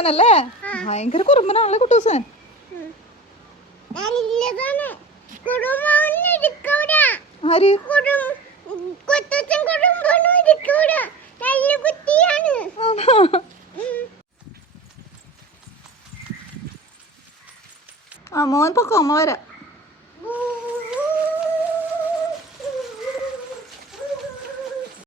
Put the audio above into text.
കുട്ടൂസനല്ലേ? ഭയങ്കര കുറുമ്പനാണല്ലേ കുട്ടൂസൻ. ആര്? ആ മോൻ പൊക്കോ, അമ്മ വരാം.